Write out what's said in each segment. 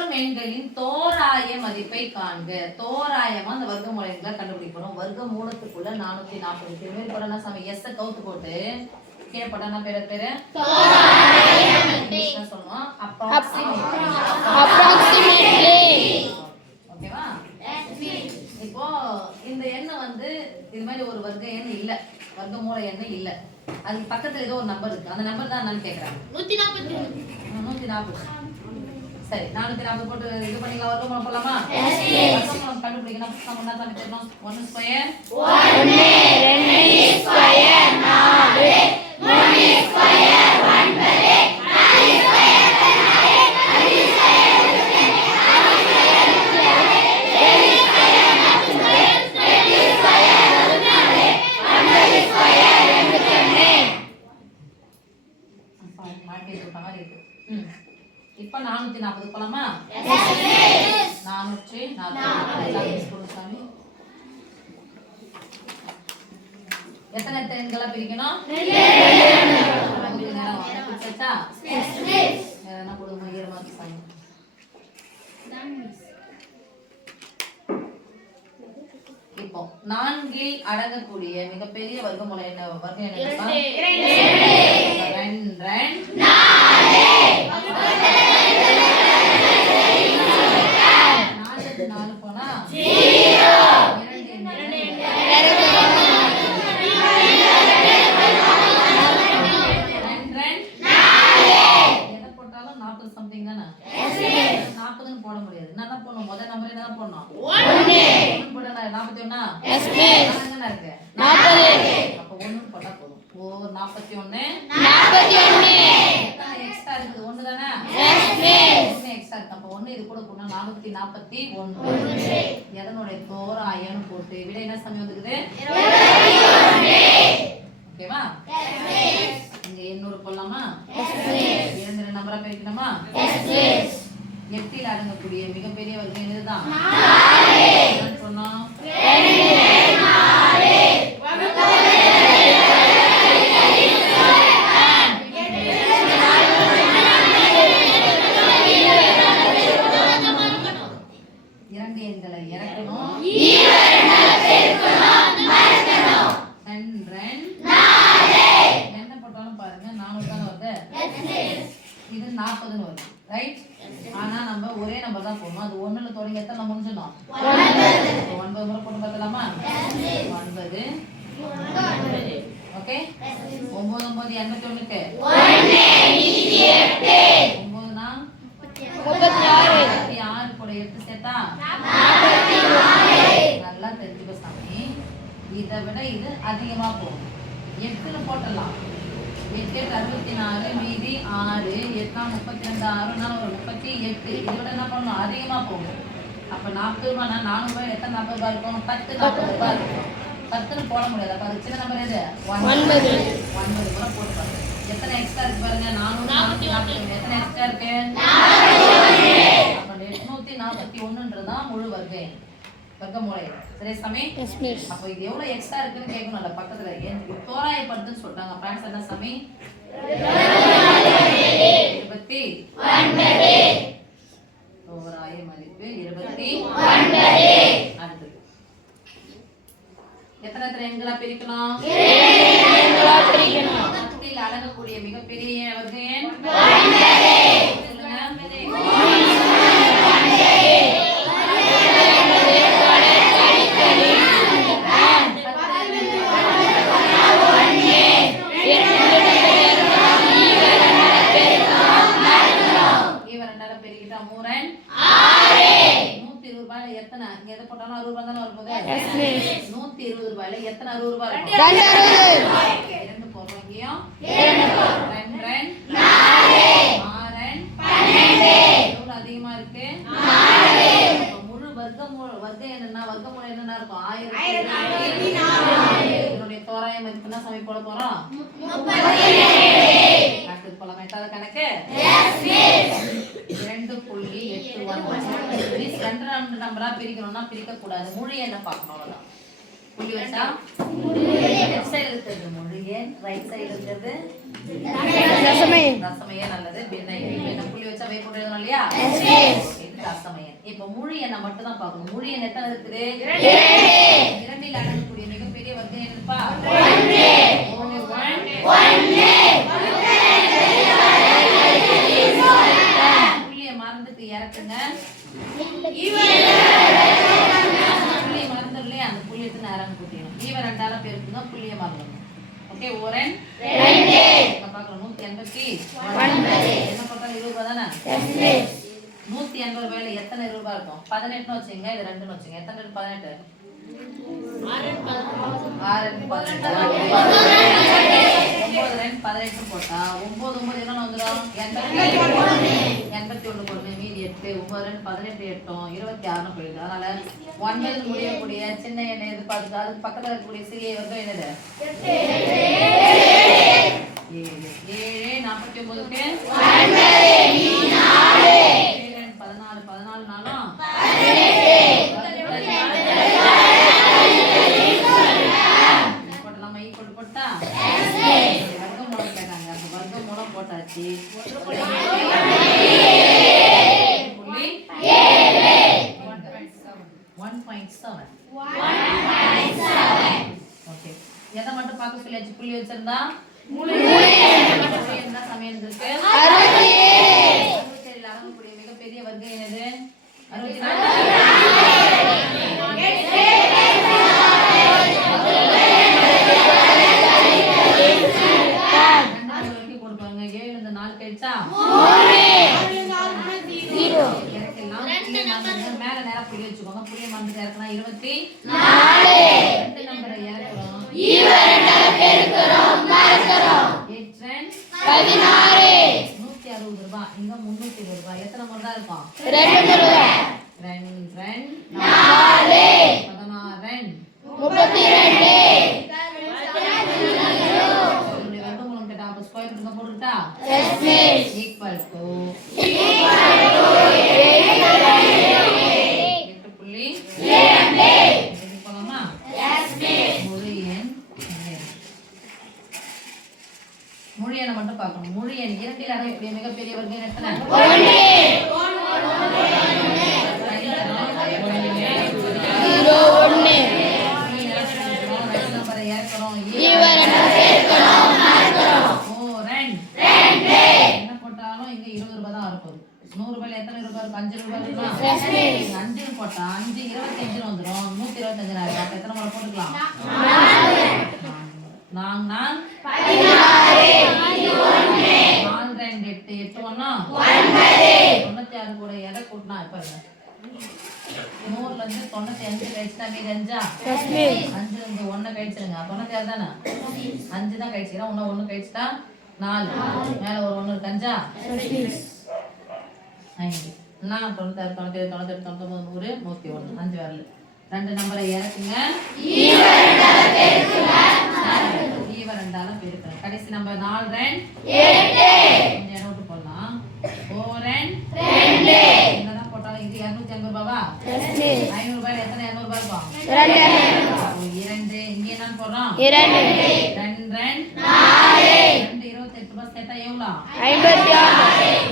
பின்வரும் எண்களின் தோராய மதிப்பை காண்க. தோராயமா அந்த வர்க்கமூல எண்களை கண்டுபிடிக்கணும். வர்க்க மூலத்துக்குள்ள 440. திரும்பி போறனா சாமி எஸ் கவுத்து போட்டு கீழே போட்டா பேரு சொல்லுவோம். ஓகேவா? இப்போ இந்த எண்ணெய் வந்து இது மாதிரி ஒரு வர்க்க எண் இல்ல, வர்க்க மூல எண்ணெய் இல்ல, அதுக்கு பக்கத்துல ஏதோ ஒரு நம்பர் இருக்கு. அந்த நம்பர் தான் என்னன்னு கேக்குறாங்க. 140. சரி, 440 போட்டு இது பண்ணிக்கலாம். வர்க்க மூலம் போலாமா? வர்க்க மூலம் கண்டுபிடிக்கணும். நம்ம என்ன தான் தெரியும்? 1 ஸ்கொயர் 1 2 ஸ்கொயர் 4 3 ஸ்கொயர் 9 4 ஸ்கொயர் 10 இப்ப 440 போலாமா? 440. எத்தனை எண்களா பிரிக்கணும்? 2 என்ன போடுமா? ஈரமாக்கு சாமி. இப்போ 4 அடங்கக்கூடிய மிகப்பெரிய வர்க்கமூலம் என்ன? வர்க்கம் என்ன? 2 4 போனா 0 சம்திங் தானே? 40 போட முடியாது. என்ன போடணும்? முதல் நம்பர் என்ன போடணும்? 1 போடல. 41 எஸ் மிஸ் என்ன இருக்கு? 40. அப்ப 1 போட்டா போதும். ஓ 41 எக்ஸ்ட்ரா இருக்குது. 1 தானே? எஸ் மிஸ் 1 எக்ஸ்ட்ரா இருக்கு. அப்ப 1 இது கூட கூட்டினா 441. எதனுடைய தோராயம் போட்டு விட என்ன சமயம் வந்துக்குது? 21. ஓகேவா? எஸ் மிஸ் இங்க 800 போடலாமா? எஸ் மிஸ் 2 நம்பரா பிரிக்கணுமா? எஸ் மிஸ் 8 அடங்கக்கூடிய மிகப்பெரிய வர்க்கம் இதுதான். 4 சொன்னோம். 2 4 இரண்டு எண்களை இறக்கணும், என்ன போட்டாலும் பாருங்க 4 தான் வருது, இது 40 வருது. ரைட்? ஆனா நம்ம ஒரே நம்பர் தான் போடணும். அது 1ல தொடங்கி எத்தனை முடிஞ்சிடணும்? 9 முறை போட்டு பார்த்தலாமா? 9 ஓகே. 9 9 81க்கு 9 னா 36 கூட 8 சேர்த்தா 46. நல்லா தெரிஞ்சுக்க சாமி. இதை விட இது அதிகமா போகும். 8ல போட்டலாம். 8 64 மீதி 6 8 32 6 ஒரு 38. இதை விட என்ன பண்ணணும்? அதிகமா போகும். அப்ப 40 ரூபாய்னா 400 ரூபாய் எத்தனை 40 ரூபாய் இருக்கும்? 10 40 ரூபாய் இருக்கும். 10ன்னு போட முடியாது. அப்ப அது சின்ன நம்பர் எது? 9 கூட போட்டு பாருங்க. எத்தனை எக்ஸ்ட்ரா இருக்கு பாருங்க? 441. எத்தனை எக்ஸ்ட்ரா இருக்கு? 41. அப்ப 841ன்றதுதான் முழு வர்க்கமூல. சரி சாமி? Yes miss. அப்ப இது எவ்வளவு எக்ஸ்ட்ரா இருக்குன்னு கேட்கணும்ல பக்கத்துல. தோராயப்படுத்துன்னு சொல்றாங்க. பிரான்ஸ் என்ன சாமி? 29. தோராய மதிப்பு 29. அடுத்து எத்தனை எண்களா பிரிக்கணும்? 2 எண்களா பிரிக்கணும். 10ல் அடங்கக்கூடிய மிகப்பெரிய வர்க்க எண் 120 ரூபாயில எத்தனை? இங்க எதை போட்டாலும் 60 ரூபாய் தானே வரும்போது 120 ரூபாயில எத்தனை 60 ரூபாய் இருக்கும்? 2 போடுறோம். இங்கேயும் 2 4 எவ்வளவு அதிகமா இருக்கு? 4. முழு வர்க்கம் என்னன்னா வர்க்கமூலம் என்னன்னா இருக்கும்? 1004. இதனுடைய தோராய மதிப்பு என்ன சாமி போட போறோம்? 37. அடுத்து போலாம். எட்டாவது கணக்கு 2.81. நம்பரா பிரிக்கணும்னா பிரிக்க கூடாது. முழு எண்ணை பார்க்கணும். அவ்வளவுதான். புள்ளி வச்சா லெஃப்ட் சைடு இருக்கிறது முழு எண், ரைட் சைடு இருக்கிறது தசம எண் நல்லது. பின்ன புள்ளி வச்சா வே போட்டு எழுதணும் இல்லையா? தசம எண். இப்ப முழு எண்ணை மட்டும் தான் பார்க்கணும். முழு எண் எத்தனை இருக்குது? இரண்டில் அடங்கக்கூடிய மிகப்பெரிய வர்க்கம் என்னப்பா? புள்ளிய மறந்துட்டு இறக்குங்க. புள்ளிய மறந்துடலையே அந்த புள்ளியத்தை நேரம் கூட்டிடணும். ஈவ ரெண்டால பெருக்குங்க, புள்ளிய மறந்துடணும். ஓகே, ஓரன் பார்க்கலாம். 189 என்ன போட்டாலும் 20 ரூபாய் தானே? 180 ரூபாயில எத்தனை ரூபாய் இருக்கும்? 18 வச்சுங்க, இது 2 வச்சுங்க. எத்தனை 18? 18 போட்டா 9 9 என்ன வந்துடும்? 81 போடணும். மீதி 8 9 18 8 26 போயிடுது. அதனால 9 முடியக்கூடிய சின்ன எண்ணெய் எது பார்த்துட்டு அதுக்கு பக்கத்தில் இருக்கக்கூடிய சிறிய வர்க்கம் என்னது? 7 49க்கு 14 14 நாளும் போட்டலாமா? ஈக்குவல் போட்டா வர்க்க மூலம் கேட்டாங்க. அந்த வர்க்க மூலம் போட்டாச்சு. ஓகே, எதை மட்டும் பார்க்க சொல்லியாச்சு? புள்ளி வச்சிருந்தா என்ன சமயம் இருக்கு? 67 அடங்கக்கூடிய மிகப்பெரிய வர்க்கம் என்னது? 64 கொடுப்பாங்க. 7 இந்த 4 கழிச்சா மேல நேரம் புள்ளி வச்சுக்கோங்க. புள்ளிய மறந்துட்டு இறக்குனா 24 நம்பரை இறக்குறோம். 160 ரூபாய். இங்க 320 ரூபாய். எத்தனை முறை தான் இருக்கும்? 2 முறை. 2 4 16 32 இந்த வர்க்க மூலம் கேட்டா அப்ப ஸ்கொயர் ரூட்ல போட்டுட்டா ஈக்குவல் டு 8.2 போலாமா? முழு எண் முழு எண்ணை மட்டும் பார்க்கணும். முழு எண் இரண்டில் அடங்கக்கூடிய மிகப்பெரிய வர்க்கம் எத்தனை? 1 என்ன போட்டாலும் இங்க 20 ரூபாய் தான் இருக்கும். 100 ரூபாயில எத்தனை ரூபாய் இருக்கும்? 5 ரூபாய் இருக்கும். 5 போட்டா 5 25 வந்துடும். 125 ஆயிரம். அப்ப எத்தனை முறை போட்டுக்கலாம்? 4 4 2 8 8 1 96 கூட எதை கூட்டினா இப்ப 100ல இருந்து 95 கழிச்சா மீதி 5 5 இருந்து 1 கழிச்சிருங்க. 96 தானே? 5 தான் கழிச்சிக்கிறோம். 1 கழிச்சிட்டா 4 மேல ஒரு 1 இருக்கு. 5 நான் 96 97 98 99 100 101 5 வரல. 2 நம்பரை இறக்குங்க. ஈவ ரெண்டால பெருக்குங்க. கடைசி நம்பர் 4 2 8 கொஞ்சம் இடம் விட்டு போடலாம். 4 2 என்னதான் போட்டாலும் இது 250 ரூபாவா? 500 ரூபாயில எத்தனை 200 ரூபாய் இருக்கும்? 2 இங்க என்ன போடுறோம்? 2 2 4 28 ரூபாய் சேர்த்தா எவ்வளோ? 56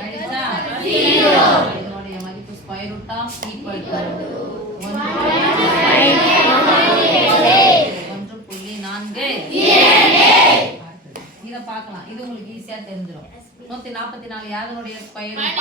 கழிச்சா 0. இதனுடைய மதிப்பு square root of equal to 1.42. இத பார்க்கலாம். இது உங்களுக்கு ஈஸியா தெரிஞ்சிரும். 144 யாதனுடைய ஸ்கொயர் ரூட்?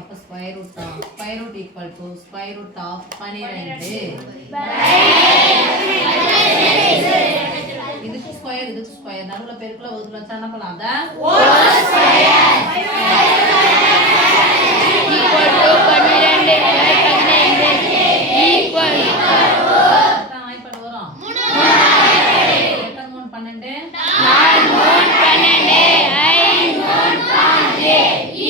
அப்ப square root equal to square root of 12. இதுக்கு ஸ்கொயர் நடுவுல பெருக்கல வகுத்துல வச்சா என்ன பண்ணலாம்? அத whole square equal to 12 15 equal எத்தனை வாய்ப்பாடு வரும்? 3 எத்தனை 3 12 4 3 12 5 3 5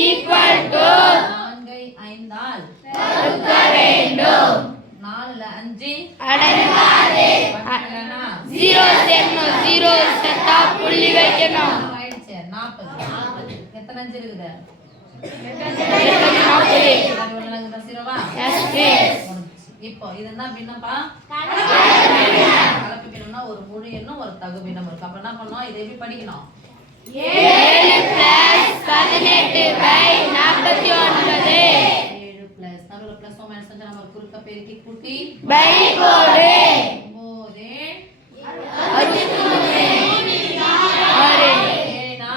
ஈக்குவல் டு 4 5 ஆல் வகுக்க வேண்டும். 4ல 5 அடங்காது. 0 சேர்க்கணும். 0 சேர்த்தா புள்ளி வைக்கணும். ஆயிடுச்சு 40. எத்தனை 5 இருக்குது? 40. இப்போ இதுதான் பின்னப்பா. கலப்பு பின்னம்னா ஒரு முழு எண்ணும் ஒரு தகு பின்னம் இருக்கு. அப்ப என்ன பண்ணோம்? இதை எப்படி படிக்கணும்? 7 + 18/49 நடுவுல பிளஸ் மைனஸ் செஞ்சா நம்ம குறுக்க பெருக்கி கூட்டி பை போடு 9 ஏனா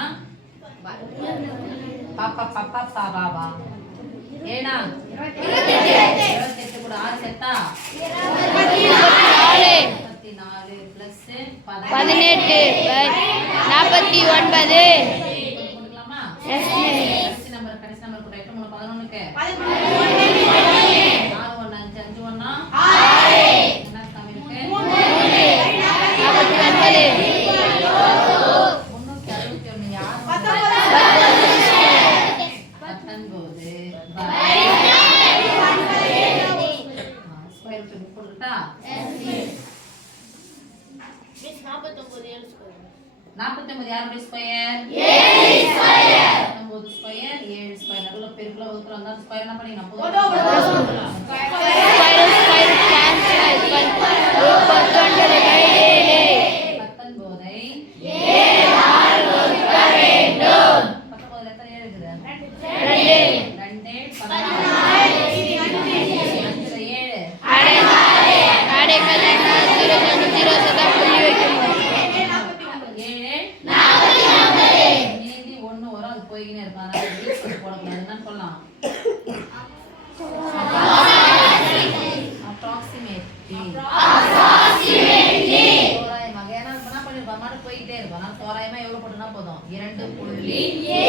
பாப்பா பாப்பா பாபா ஏனா 28 கூட 6 செட்டா 24 பிளஸ் 18 49 கொடுக்கலாமா எஸ் கடைசி நம்பர் கூட 8 3 11 க்கு 4 1 5 5 1 6 என்ன சாமி இருக்கு 369 யார் 19 ஸ்கொயர் ரூட் போட்டுட்டா மிஸ் 49 7 ஸ்கொயர் 49 யாருடைய ஸ்கொயர் 19 ஸ்கொயர் 7 ஸ்கொயர் நடுவுல பெருக்கல வகுத்துல வந்தா ஸ்கொயர் என்ன பண்ணி நான் போயினே இருப்பாங்க போடக்கூடாது என்ன சொல்லலாம் தோராயமாக ஏன்னா என்ன பண்ணிருப்பா மாட்டு போயிட்டே இருப்பா நான் தோராயமா எவ்வளவு போட்டுனா போதும் 2.7